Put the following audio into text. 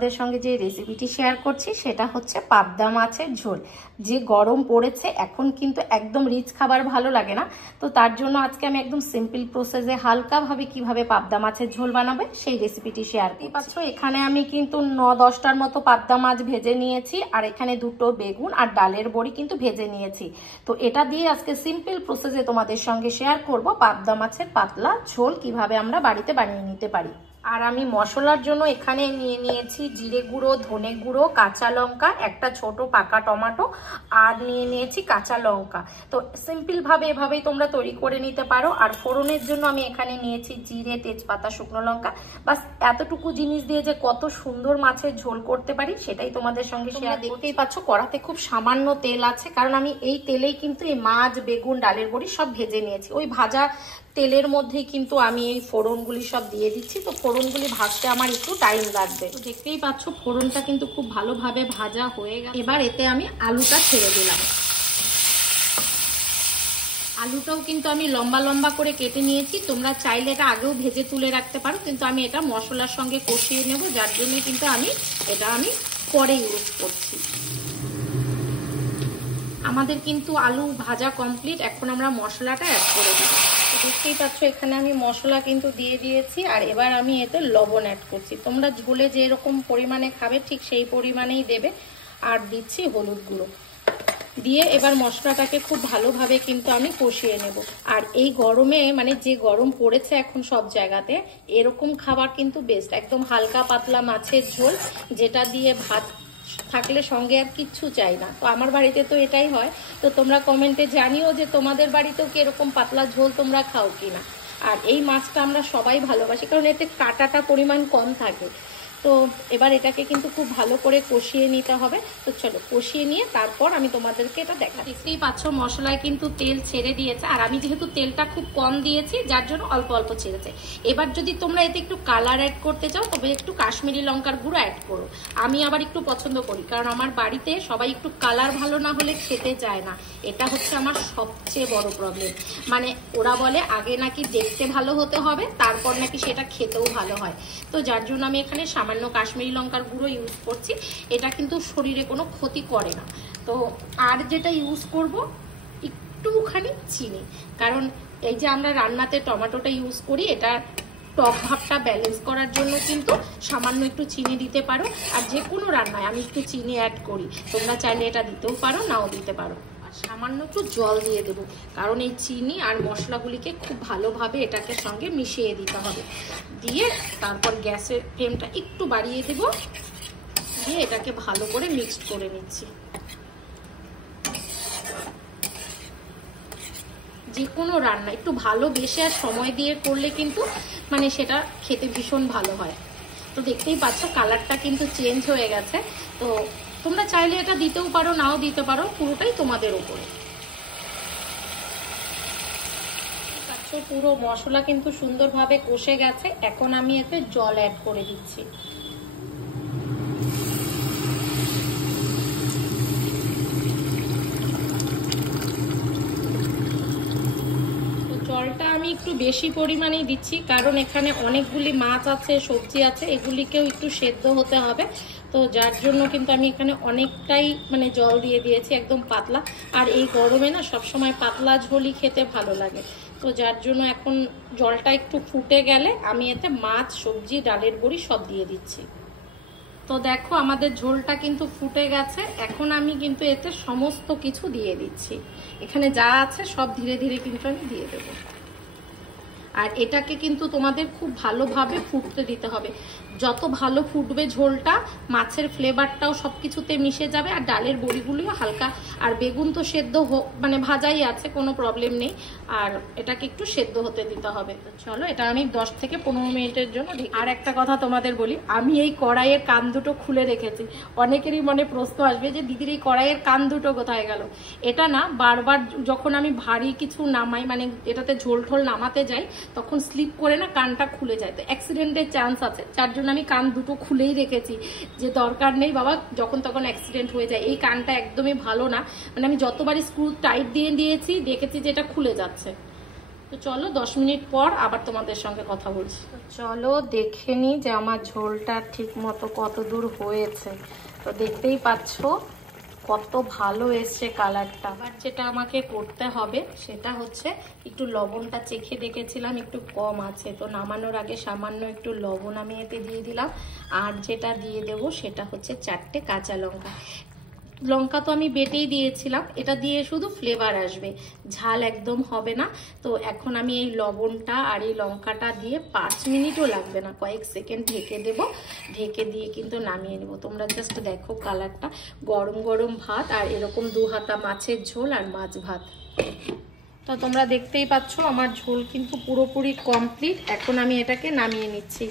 তোমাদের সঙ্গে যে রেসিপিটি শেয়ার করছি সেটা হচ্ছে পাবদা মাছের ঝোল। যে গরম পড়েছে এখন কিন্তু একদম রিচ খাবার ভালো লাগে না, তো তার জন্য আজকে আমি একদম সিম্পল প্রসেসে হালকাভাবে কিভাবে পাবদা মাছের ঝোল বানাবে সেই রেসিপিটি শেয়ার করতে পারছো। এখানে আমি কিন্তু 9-10টার মতো পাবদা মাছ ভেজে নিয়েছি, আর এখানে 2টো বেগুন আর ডালের বড়ি কিন্তু ভেজে নিয়েছি। তো এটা দিয়ে আজকে সিম্পল প্রসেসে তোমাদের সঙ্গে শেয়ার করব পাবদা মাছের পাতলা ঝোল কিভাবে আমরা বাড়িতে বানিয়ে নিতে পারি। আর আমি মশলার জন্য এখানে নিয়ে নিয়েছি জিরে গুঁড়ো, ধনে গুঁড়ো, কাঁচা লঙ্কা, একটা ছোট পাকা টমেটো, আর নিয়ে নিয়েছি কাঁচা লঙ্কা। তো সিম্পলভাবে এভাবেই তোমরা তৈরি করে নিতে পারো। আর ফোড়নের জন্য আমি এখানে নিয়েছি জিরে, তেজপাতা, শুকনো লঙ্কা। বাস এতটুকু জিনিস দিয়ে যে কত সুন্দর মাছের ঝোল করতে পারি সেটাই তোমাদের সঙ্গে শেয়ার। দেখতেই পাচ্ছ কড়াতে খুব সামান্য তেল আছে, কারণ আমি এই তেলেই কিন্তু এই মাছ, বেগুন, ডালের বড়ি সব ভেজে নিয়েছি। ওই ভাজা তেলের মধ্যেই কিন্তু আমি এই ফোড়নগুলি সব দিয়ে দিচ্ছি। তো ফোড়নগুলি ভাজতে আমার একটু টাইম লাগবে। তো দেখতেই পাচ্ছ ফোড়নটা কিন্তু খুব ভালোভাবে ভাজা হয়ে গেছে। এবার এতে আমি আলুটা ছেড়ে দিলাম। আলুটাও কিন্তু আমি লম্বা লম্বা করে কেটে নিয়েছি। তোমরা চাইলে এটা আগেও ভেজে তুলে রাখতে পারো, কিন্তু আমি এটা মশলার সঙ্গে কষিয়ে নেব, যার জন্য কিন্তু আমি পরে ইউজ করছি। আমাদের কিন্তু আলু ভাজা কমপ্লিট, এখন আমরা মশলাটা অ্যাড করে দিব। দেখতেই পাচ্ছ এখানে আমি মশলা কিন্তু দিয়ে দিয়েছি, আর এবার আমি এতে লবণ অ্যাড করছি। তোমরা ঝোলে যেরকম পরিমাণে খাবে ঠিক সেই পরিমাণেই দেবে। আর দিচ্ছি হলুদ গুঁড়ো দিয়ে এবার মশলাটাকে খুব ভালোভাবে কিন্তু আমি কষিয়ে নেব। আর এই গরমে মানে যে গরম পড়েছে এখন সব জায়গাতে, এরকম খাবার কিন্তু বেস্ট। একদম হালকা পাতলা মাছের ঝোল, যেটা দিয়ে ভাত থাকলে সঙ্গে আর কিচ্ছু চাই না। তো আমার বাড়িতে তো এটাই হয়। তো তোমরা কমেন্টে জানিও যে তোমাদের বাড়িতেও কি এরকম পাতলা ঝোল তোমরা খাও কিনা। আর এই মাছটা আমরা সবাই ভালোবাসি, কারণ এতে কাঁটাটা পরিমাণ কম থাকে। তো এবার এটাকে কিন্তু খুব ভালো করে কষিয়ে নিতে হবে। তো চলো কষিয়ে নিয়ে তারপর আমি তোমাদেরকে এটা দেখা। দেখতেই পাচ্ছ মশলায় কিন্তু তেল ছেড়ে দিয়েছে, আর আমি যেহেতু তেলটা খুব কম দিয়েছি যার জন্য অল্প অল্প ছেড়েছে। এবার যদি তোমরা এতে একটু কালার অ্যাড করতে চাও তবে একটু কাশ্মীরি লঙ্কার গুঁড়ো অ্যাড করো। আমি আবার একটু পছন্দ করি, কারণ আমার বাড়িতে সবাই একটু কালার ভালো না হলে খেতে চায় না। এটা হচ্ছে আমার সবচেয়ে বড় প্রবলেম। মানে ওরা বলে আগে নাকি দেখতে ভালো হতে হবে, তারপর নাকি সেটা খেতেও ভালো হয়। তো যার জন্য আমি এখানে সামান্য কাশ্মীরি লঙ্কার গুঁড়ো ইউজ করছি। এটা কিন্তু শরীরে কোনো ক্ষতি করে না। তো আর যেটা ইউজ করব একটুখানি চিনি, কারণ এই যে আমরা রান্নাতে টমেটোটা ইউজ করি, এটা টক ভাবটা ব্যালেন্স করার জন্য কিন্তু সামান্য একটু চিনি দিতে পারো। আর যে কোনো রান্নায় আমি একটু চিনি অ্যাড করি, তোমরা চাইলে এটা দিতেও পারো, নাও দিতে পারো। সামান্য একটু জল দিয়ে দেবো, কারণ এই চিনি আর মশলাগুলিকে খুব ভালোভাবে এটাকে সঙ্গে মিশিয়ে দিতে হবে। দিয়ে তারপর গ্যাসের ফ্লেমটা একটু বাড়িয়ে দেবো, দিয়ে এটাকে ভালো করে মিক্সড করে নিচ্ছি। যে কোনো রান্না একটু ভালোবেসে আর সময় দিয়ে করলে কিন্তু মানে সেটা খেতে ভীষণ ভালো হয়। তো দেখতেই পাচ্ছ কালারটা কিন্তু চেঞ্জ হয়ে গেছে। তো তোমরা চাইলে এটা দিতেও পারো, নাও দিতে পারো, পুরোটাই তোমাদের উপরে। পুরো মশলা কিন্তু সুন্দরভাবে কষে গেছে। এখন আমি এতে জল অ্যাড করে দিচ্ছি। জলটা আমি একটু বেশি পরিমাণেই দিচ্ছি, কারণ এখানে অনেকগুলি মাছ আছে, সবজি আছে, এগুলিকেও একটু সেদ্ধ হতে হবে। তো যার জন্য কিন্তু আমি এখানে অনেকটাই মানে জল দিয়ে দিয়েছি, একদম পাতলা। আর এই গরমে না সবসময় পাতলা ঝোলই খেতে ভালো লাগে। তো যার জন্য এখন জলটা একটু ফুটে গেলে আমি এতে মাছ, সবজি, ডালের বড়ি সব দিয়ে দিচ্ছি। তো দেখো আমাদের ঝোলটা কিন্তু ফুটে গেছে। এখন আমি কিন্তু এতে সমস্ত কিছু দিয়ে দিচ্ছি। এখানে যা আছে সব ধীরে ধীরে কিন্তু আমি দিয়ে দেবো। আর এটাকে কিন্তু তোমাদের খুব ভালোভাবে ফুটতে দিতে হবে। যত ভালো ফুটবে ঝোলটা, মাছের ফ্লেভারটাও সব কিছুতে মিশে যাবে, আর ডালের বড়িগুলিও হালকা, আর বেগুন তো সেদ্ধ মানে ভাজাই আছে, কোনো প্রবলেম নেই। আর এটাকে একটু সেদ্ধ হতে দিতে হবে। চলো এটা আমি 10 থেকে 15 মিনিটের জন্য। আর একটা কথা তোমাদের বলি, আমি এই কড়াইয়ের কান দুটো খুলে রেখেছি। অনেকেরই মনে প্রশ্ন আসবে যে দিদির এই কড়াইয়ের কান দুটো কোথায় গেল। এটা না বারবার যখন আমি ভারী কিছু নামাই, মানে এটাতে ঝোল ঠোল নামাতে যাই, তখন স্লিপ করে না কানটা খুলে যায়। তো অ্যাক্সিডেন্টের চান্স আছে, যার জন্য আমি কান দুটো খুলেই রেখেছি, যে দরকার নেই বাবা যখন তখন অ্যাক্সিডেন্ট হয়ে যায়। এই কানটা একদমই ভালো না, মানে আমি যতবারই স্ক্রু টাইট দিয়ে দিয়েছি দেখেছি যে এটা খুলে যাচ্ছে। তো চলো 10 মিনিট পর আবার তোমাদের সঙ্গে কথা বলছি। চলো দেখে নিই যে আমার ঝোলটা ঠিক মতো কত দূর হয়েছে। তো দেখতেই পাচ্ছ কত ভালো এসছে কালারটা। আবার যেটা আমাকে করতে হবে সেটা হচ্ছে একটু লবণটা চেখে দেখেছিলাম একটু কম আছে, তো নামানোর আগে সামান্য একটু লবণ আমি এতে দিয়ে দিলাম। আর যেটা দিয়ে দেব সেটা হচ্ছে 4টে কাঁচা লঙ্কা। লঙ্কা তো আমি বেটেই দিয়েছিলাম, এটা দিয়ে শুধু ফ্লেভার আসবে, ঝাল একদম হবে না। তো এখন আমি এই লবণটা আর এই লঙ্কাটা দিয়ে 5 মিনিটও লাগবে না, কয়েক সেকেন্ড ঢেকে দেব। ঢেকে দিয়ে কিন্তু নামিয়ে নেব। তোমরা জাস্ট দেখো কালারটা, গরম গরম ভাত আর এরকম 2 হাতা মাছের ঝোল আর মাছ ভাত। তো তোমরা দেখতেই পাচ্ছ আমার ঝোল কিন্তু পুরোপুরি কমপ্লিট। এখন আমি এটাকে নামিয়ে নিচ্ছি।